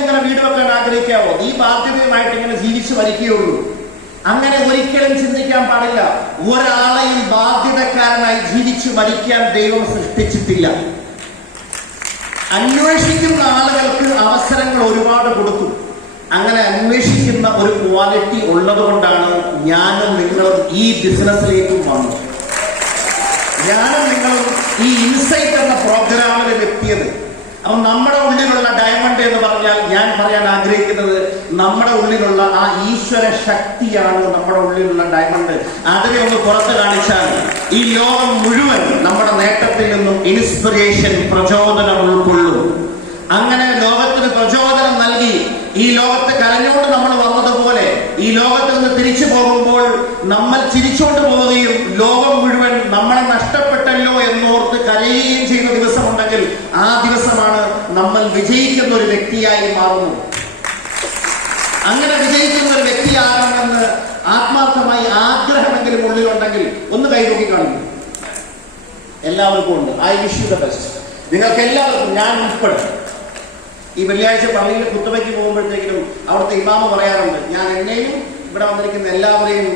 അങ്ങനെ വീട് വെക്കാൻ ആഗ്രഹിക്കാവോ? നീ ബാധ്യതയുമായിട്ട് ഇങ്ങനെ ജീവിച്ചു മരിക്കുകയുള്ളൂ. അങ്ങനെ ഒരിക്കലും ചിന്തിക്കാൻ പാടില്ല. ഒരാളെയും ബാധ്യതക്കാരനായി ജീവിച്ചു മരിക്കാൻ ദൈവം സൃഷ്ടിച്ചിട്ടില്ല. അന്വേഷിക്കുന്ന ആളുകൾക്ക് അവസരങ്ങൾ ഒരുപാട് കൊടുത്തു. അങ്ങനെ അന്വേഷിക്കുന്ന ഒരു ക്വാളിറ്റി ഉള്ളത് കൊണ്ടാണ് ഞാനും നിങ്ങളും ഈ ബിസിനസ്സിലേക്കും വന്നത്. ഞാനും നിങ്ങളും ഈ ഇൻസൈറ്റ് എന്ന പ്രോഗ്രാമിൽ എത്തിയത്. അപ്പൊ നമ്മുടെ ഉള്ളിലുള്ള ഡയമണ്ട് എന്ന് പറഞ്ഞാൽ ഞാൻ പറയാൻ ആഗ്രഹിക്കുന്നത് നമ്മുടെ ഉള്ളിലുള്ള ആ ഈശ്വര ശക്തിയാണ് നമ്മുടെ ഉള്ളിലുള്ള ഡയമണ്ട്. അതിനെ ഒന്ന് പുറത്ത് കാണിച്ചാൽ ഈ ലോകം മുഴുവൻ നമ്മുടെ നേട്ടത്തിൽ നിന്നും ഇൻസ്പിറേഷൻ, പ്രചോദനം ഉൾക്കൊള്ളും. അങ്ങനെ ലോകത്തിന് പ്രചോദനം നൽകി ഈ ലോകത്ത് കരഞ്ഞുകൊണ്ട് നമ്മൾ വന്നതുപോലെ ഈ ലോകത്ത് നിന്ന് തിരിച്ചു പോകുമ്പോൾ നമ്മൾ ചിരിച്ചുകൊണ്ട് പോവുകയും ലോകം മുഴുവൻ നമ്മളെ നഷ്ടപ്പെട്ടല്ലോ എന്നോർത്ത് കരയുകയും ചെയ്യുന്ന ദിവസമുണ്ടെങ്കിൽ ആ ദിവസമാണ് നമ്മൾ വിജയിക്കുന്ന ഒരു വ്യക്തിയായി മാറുന്നത്. അങ്ങനെ വിജയിക്കുന്ന ഒരു വ്യക്തിയാകണമെന്ന് ആത്മാർത്ഥമായി ആഗ്രഹമെങ്കിലും ഉള്ളിലുണ്ടെങ്കിൽ ഒന്ന് കൈതൂക്കി കാണിക്കും. എല്ലാവർക്കും ഉണ്ട്. I wish you the best. നിങ്ങൾക്ക് എല്ലാവർക്കും, ഞാൻ ഉൾപ്പെടെ. ഈ വെള്ളിയാഴ്ച പള്ളിയിൽ കുത്തുബയ്ക്ക് പോകുമ്പോഴത്തേക്കും അവിടുത്തെ ഇമാമ പറയാറുണ്ട്, ഞാൻ എന്നെയും ഇവിടെ വന്നിരിക്കുന്ന എല്ലാവരെയും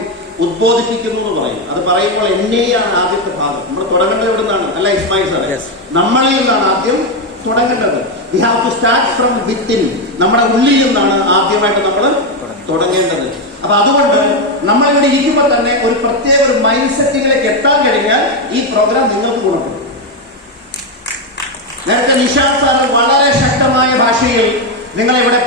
ഉദ്ബോധിപ്പിക്കുന്നു എന്ന് പറയും. അത് പറയുമ്പോൾ എന്നെയാണ് ആദ്യത്തെ ഭാഗം. നമ്മൾ തുടങ്ങേണ്ടത് ഇവിടെ നിന്നാണ്, അല്ല ഇസ്മായിൽ സാറേ? നമ്മളിൽ നിന്നാണ് ആദ്യം തുടങ്ങേണ്ടത്. We have to start from within. നമ്മുടെ ഉള്ളിൽ നിന്നാണ് ആദ്യമായിട്ട് നമ്മൾ തുടങ്ങേണ്ടത്. അപ്പൊ അതുകൊണ്ട് നമ്മളിവിടെ ഇരിക്കുമ്പോൾ തന്നെ ഒരു പ്രത്യേക ഒരു മൈൻഡ് സെറ്റിലേക്ക് എത്താൻ കഴിഞ്ഞാൽ ഈ പ്രോഗ്രാം നിങ്ങൾക്ക് ഗുണപ്പെടും. നേരത്തെ നിഷാദ് സാറ് വളരെ ശക്തമായ ഭാഷയിൽ നിങ്ങളെ ഇവിടെ